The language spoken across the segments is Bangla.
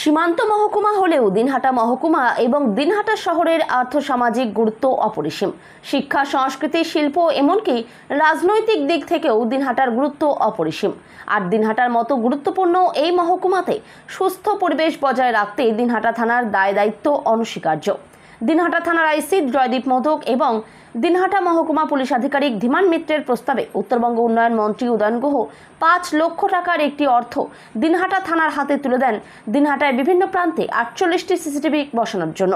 সীমান্ত মহকুমা হলেও দিনহাটা মহকুমা এবং দিনহাটা শহরের আর্থসামাজিক গুরুত্ব অপরিসীম। শিক্ষা, সংস্কৃতি, শিল্প এমনকি রাজনৈতিক দিক থেকেও দিনহাটার গুরুত্ব অপরিসীম। আর দিনহাটার মতো গুরুত্বপূর্ণ এই মহকুমাতে সুস্থ পরিবেশ বজায় রাখতে দিনহাটা থানার দায়-দায়িত্ব অনস্বীকার্য। দিনহাটা থানার আইসি জয়দীপ মোদক এবং দিনহাটা মহকুমা পুলিশ আধিকারিক ধীমান মিত্রের প্রস্তাবে উত্তরবঙ্গ উন্নয়ন মন্ত্রী উদয়ন গুহ 5 লক্ষ টাকার একটি অর্থ দিনহাটা থানার হাতে তুলে দেন দিনহাটায় বিভিন্ন প্রান্তে 48টি সিসিটিভি বসানোর জন্য।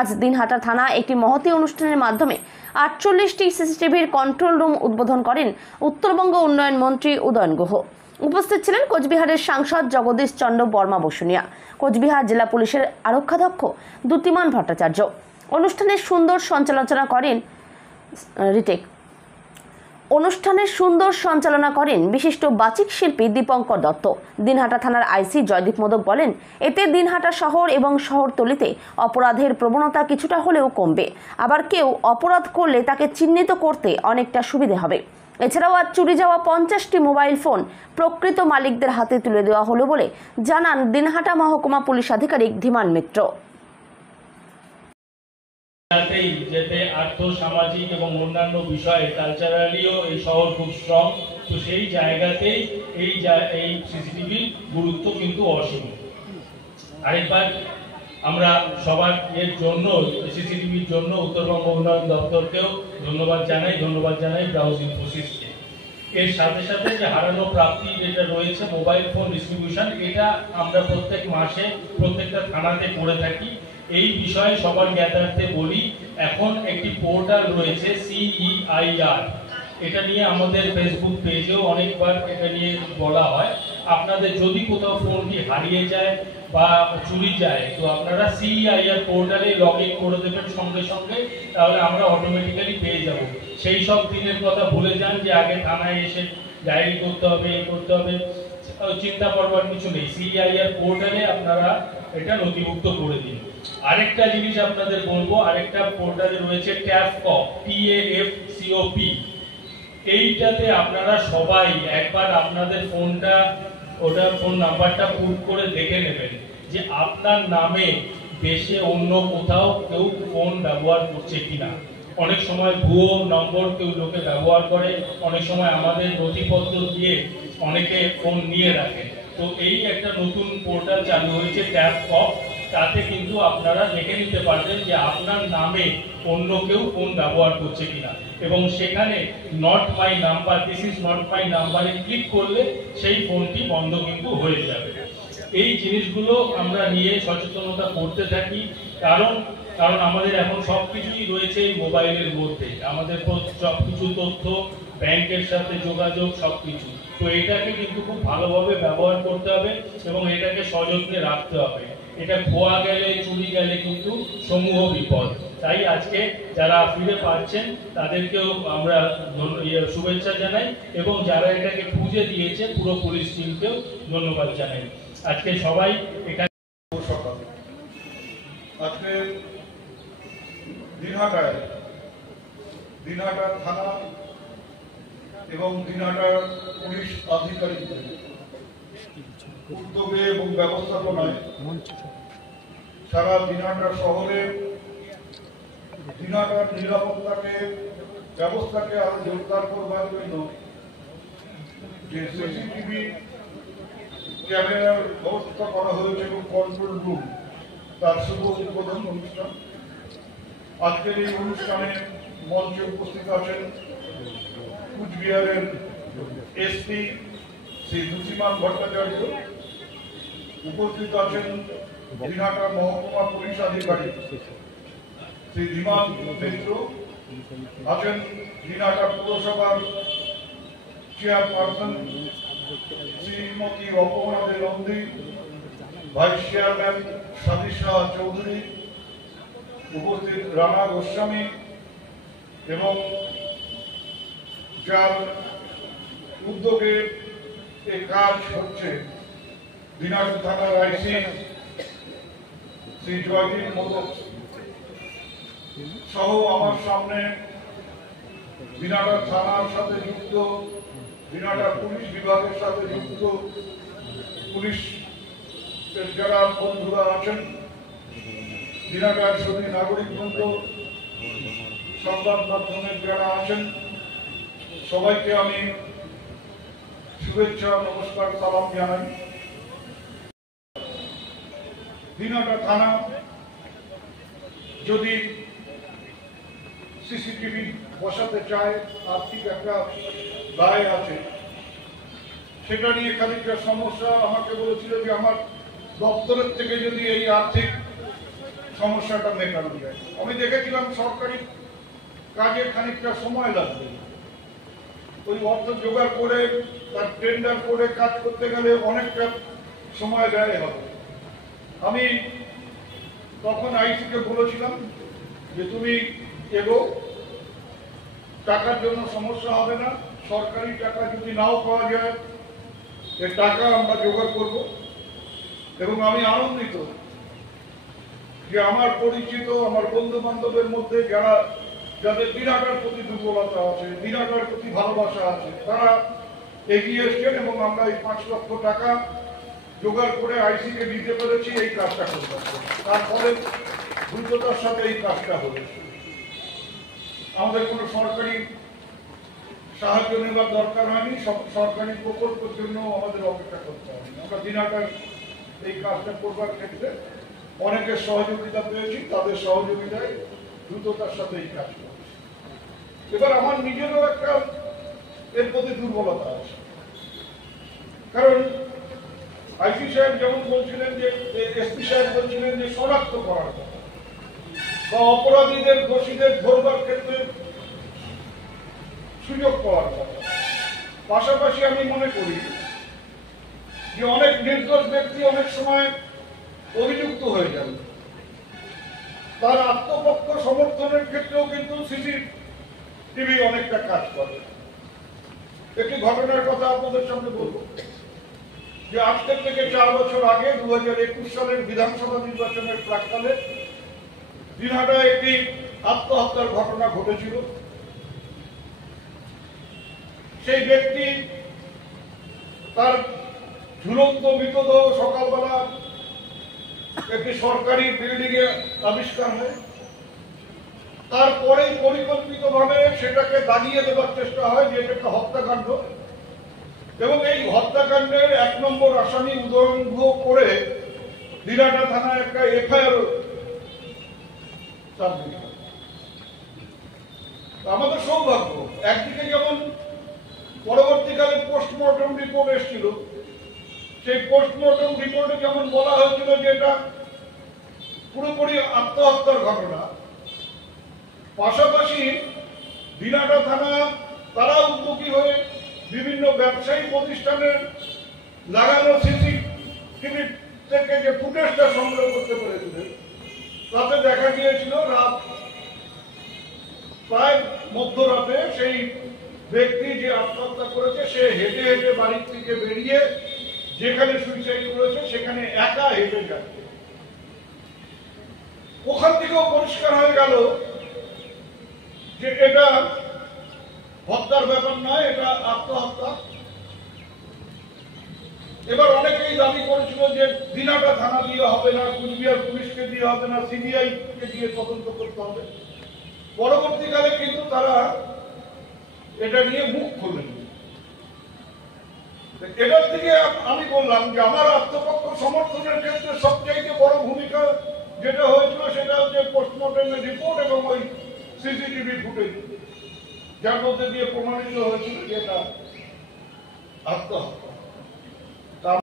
আজ দিনহাটা থানা একটি মহতী অনুষ্ঠানের মাধ্যমে 48টি সিসিটিভির কন্ট্রোল রুম উদ্বোধন করেন উত্তরবঙ্গ উন্নয়ন মন্ত্রী উদয়ন গুহ। উপস্থিত ছিলেন কোচবিহারের সাংসদ জগদীশ চন্দ্র বর্মা বসুনিয়া, কোচবিহার জেলা পুলিশের আরক্ষাধ্যক্ষ দ্যুতিমান ভট্টাচার্য। অনুষ্ঠানের সুন্দর সঞ্চালনা করেন বিশিষ্ট বাচিক শিল্পী দীপঙ্কর দত্ত। দিনহাটা থানার আইসি জয়দীপ মোদক বলেন, এতে দিনহাটা শহর এবং শহরতলিতে অপরাধের প্রবণতা কিছুটা হলেও কমবে। আবার কেউ অপরাধ করলে তাকে চিহ্নিত করতে অনেকটা সুবিধে হবে। এছাড়াও আজ চুরি যাওয়া 50টি মোবাইল ফোন প্রকৃত মালিকদের হাতে তুলে দেওয়া হলো বলে জানান দিনহাটা মহকুমা পুলিশ আধিকারিক ধীমান মিত্র। যেতে আর্থসামাজিক এবং অন্যান্য বিষয়ে কালচারালিও এই শহর খুব স্ট্রং, তো সেই জায়গাতেই এই সিসিটিভির গুরুত্ব কিন্তু অসীম। আরেকবার আমরা সবার এর জন্য সিসিটিভির জন্য উত্তরবঙ্গ উন্নয়ন দপ্তরকেও ধন্যবাদ জানাই ব্রাউজ ইনফোসিসকে। এর সাথে সাথে যে হারানো প্রাপ্তি যেটা রয়েছে মোবাইল ফোন ডিস্ট্রিবিউশন, এটা আমরা প্রত্যেক মাসে প্রত্যেকটা থানাতে করে থাকি। এই বিষয়ে সবার জ্ঞাতার্থে বলি, এখন একটি পোর্টাল রয়েছে CEIR, এটা নিয়ে আমাদের ফেসবুক পেজেও অনেকবার এটা নিয়ে বলা হয়। আপনাদের যদি কোথাও ফোনটি হারিয়ে যায় বা চুরি যায়, তো আপনারা CEIR পোর্টালে লগ ইন করে দেবেন সঙ্গে সঙ্গে, তাহলে আমরা অটোমেটিক্যালি পেয়ে যাব। সেই সব দিনের কথা ভুলে যান যে আগে থানায় এসে ডায়েরি করতে হবে, চিন্তা করবার কিছু নেই। CEIR পোর্টালে আপনারা এটা নথিভুক্ত করে দিন। আরেকটা জিনিস আপনাদের বলবো, আরেকটা পোর্টালে রয়েছে TAFCOP, TAFCOP। এইটাতে আপনারা সবাই একবার আপনাদের ফোন নাম্বারটা পুট করে দেখে নেবেন যে আপনার নামে দেশে অন্য কোথাও কেউ ফোন ব্যবহার করছে কিনা। অনেক সময় ভুয়ো নম্বর কেউ লোকে ব্যবহার করে, অনেক সময় আমাদের নথিপত্র দিয়ে অনেকে ফোন নিয়ে রাখে। তো এই একটা নতুন পোর্টাল চালু হয়েছে TAFCOP, তাতে কিন্তু আপনারা দেখে নিতে পারবেন যে আপনার নামে অন্য কেউ ফোন ব্যবহার করছে কিনা, এবং সেখানে not my number, this is not my নাম্বারে ক্লিক করলে সেই ফোনটি বন্ধ কিন্তু হয়ে যাবে। এই জিনিসগুলো আমরা নিয়ে সচেতনতা করতে থাকি, কারণ আমাদের এখন সবকিছুই রয়েছে এই মোবাইলের মধ্যে। আমাদের সবকিছু তথ্য, ব্যাংকের সাথে যোগাযোগ, সবকিছু। তো এটাকে কিন্তু খুব ভালোভাবে ব্যবহার করতে হবে এবং এটাকে সযত্নে রাখতে হবে। এটা খোয়া গেলে, চুরি গেলে কিন্তু সমূহ বিপদ। তাই আজকে যারা ফিরে পাচ্ছেন তাদেরকেও আমরা শুভেচ্ছা জানাই, এবং যারা এটাকে খুঁজে দিয়েছে পুরো পুলিশ টিমকেও ধন্যবাদ জানাই। আজকে সবাই এখানে আজকে দিনহাটা থানা এবং দিনহাটা পুলিশ আধিকারিকদের উদ্যোগে এবং ব্যবস্থাপনায় সারা দিনহাটা শহরে দিনহাটার নিরাপত্তাকে ব্যবস্থাকে আরো জোরদার করবার জন্য যে সিসিটিভি ক্যামেরার ব্যবস্থা করা হয়েছে এবং কন্ট্রোল রুম, তার শুভ উদ্বোধন অনুষ্ঠান। আজকের এই অনুষ্ঠানে মঞ্চে উপস্থিত আছেন কোচবিহারের SP শ্রী দ্যুতিমান ভট্টাচার্য, উপস্থিত আছেন দিনহাটা মহকুমা পুলিশ আধিকারিক শ্রী ধীমান মিত্র, আছেন দিনহাটা পুরসভার চেয়ারপারসন শ্রীমতী অপর্ণা দে নন্দী, ভাইস চেয়ারম্যান সাদিশা চৌধুরী, উপস্থিত রানা গোস্বামী, এবং যার উদ্যোগে এই কাজ হচ্ছে দিনহাটা থানার আইসি শ্রী জয়দীপ মোদক সহ আমার সামনে দিনহাটা থানার সাথে যুক্ত, দিনহাটা পুলিশ বিভাগের সাথে যুক্ত পুলিশ যারা বন্ধুরা আছেন, দিনাটার সঙ্গে নাগরিক বৃন্দ, সংবাদ মাধ্যমের যারা আছেন, সবাইকে আমি শুভেচ্ছা, নমস্কার, সালাম জানাই। দিনাটা থানা যদি সিসিটিভি বসাতে চায়, আর্থিক একটা দায় আছে, সেটা নিয়ে খানিকটা সমস্যা। আমাকে বলেছিল যে আমার দপ্তরের থেকে যদি এই আর্থিক সমস্যাটা মেটানো যায়। আমি দেখেছিলাম সরকারি কাজে খানিকটা সময় লাগবে, ওই অর্থ জোগাড় করে তার টেন্ডার করে কাজ করতে গেলে অনেকটা সময় ব্যয় হবে। আমি তখন আইসিকে বলেছিলাম যে তুমি এগো, টাকার জন্য সমস্যা হবে না, সরকারি টাকা যদি নাও পাওয়া যায় এর টাকা আমরা জোগাড় করব। এবং আমি আনন্দিত যে আমার পরিচিত, আমার বন্ধু বান্ধবের মধ্যে যাদের দিনাটার প্রতি দুর্বলতা আছে, দিনাটার প্রতি ভালোবাসা আছে, তারা এগিয়ে এসছেন এবং আমরা এই 5 লক্ষ টাকা জোগাড় করে আইসিকে দিতে পেরেছি এই কাজটা করতে। তারপরে দ্রুততার সাথে এই কাজটা হলো। আমাদের কোনো সরকারি সাহায্য নেওয়ার দরকার হয়নি, সরকারি প্রকল্পের জন্য আমাদের অপেক্ষা করতে হয়নি। আমরা দিনাটার এই কাজটা করবার ক্ষেত্রে অনেকের সহযোগিতা পেয়েছি, তাদের সহযোগিতায় দ্রুততার সাথে এই কাজ করছি। এবার আমার নিজেরও একটা এর প্রতি দুর্বলতা আছে, কারণ আইসি সাহেব যেমন বলছিলেন যে এসপি সাহেব বলছিলেন যে শনাক্ত করার কথা বা অপরাধীদের, দোষীদের ধরবার ক্ষেত্রে সুযোগ পাওয়ার কথা। পাশাপাশি আমি মনে করি যে অনেক নির্দোষ ব্যক্তি অনেক সময় অভিযুক্ত হয়ে যাবে, তার আত্মপক্ষ সমর্থনের ক্ষেত্রেও কিন্তু সিসিটিভি অনেকটা কাজ করে। একটি ঘটনার কথা আপনাদের সামনে বলবো যে আজকের থেকে 4 বছর আগে 2021 সালের বিধানসভা নির্বাচনের প্রাক্কালে দিনহাটায় একটি আত্মহত্যার ঘটনা ঘটেছিল। সেই ব্যক্তি, তার ঝুলন্ত মৃতদেহ সকালবেলা একটি সরকারি বিল্ডিং এ আবিষ্কার হয়। তারপরেই পরিকল্পিতভাবে সেটাকে দাগিয়ে দেওয়ার চেষ্টা হয় যে এটা একটা হত্যাকাণ্ড, এবং এই হত্যাকাণ্ডের 1 নম্বর আসামি উদয়ঙ্গ করে দিনাটা থানায় একটা এফআইআর সাবমিট হয়। আমাদের সৌভাগ্য, একদিকে যেমন পরবর্তীকালে পোস্টমর্টম রিপোর্ট এসেছিল, সেই পোস্টমর্টম রিপোর্টে যেমন বলা হয়েছিল যে এটা পুরোপুরি আত্মহত্যার ঘটনা, পাশাপাশি দিনাটা থানা তারা উদ্যোগী হয়ে বিভিন্ন ব্যবসায়ী প্রতিষ্ঠানের লাগানো সিসিটিভি থেকে যে ফুটেজটা সংগ্রহ করতে পেরেছিলেন, তাতে দেখা গিয়েছিল রাত প্রায় মধ্যরাতে সেই ব্যক্তি যে আত্মহত্যা করেছে সে হেঁটে হেঁটে বাড়ির থেকে বেরিয়ে যেখানে সুইসাইড করেছে সেখানে একা হেঁটে যাচ্ছে। ওখান থেকেও পরিষ্কার হয়ে গেল যে এটা হত্যার ব্যাপার নয়, এটা আত্মহত্যা। এবার অনেকেই দাবি করেছিল যে দিনাটা থানা দিয়ে হবে না, কুচবিহার পুলিশকে দিয়ে হবে না, সিবিআই কে দিয়ে তদন্ত করতে হবে। পরবর্তীকালে কিন্তু তারা এটা নিয়ে মুখ খুললেন। এটার থেকে আমি বললাম যে আমার আত্মপক্ষ সমর্থনের ক্ষেত্রে সবচাইতে বড় ভূমিকা যেটা হয়েছিল সেটা হচ্ছে পোস্টমর্টমের রিপোর্ট এবং ওই সিসিটিভি ফুটেজ, যার মধ্যে দিয়ে প্রমাণিত হয়েছিল যে এটা আত্মহত্যা।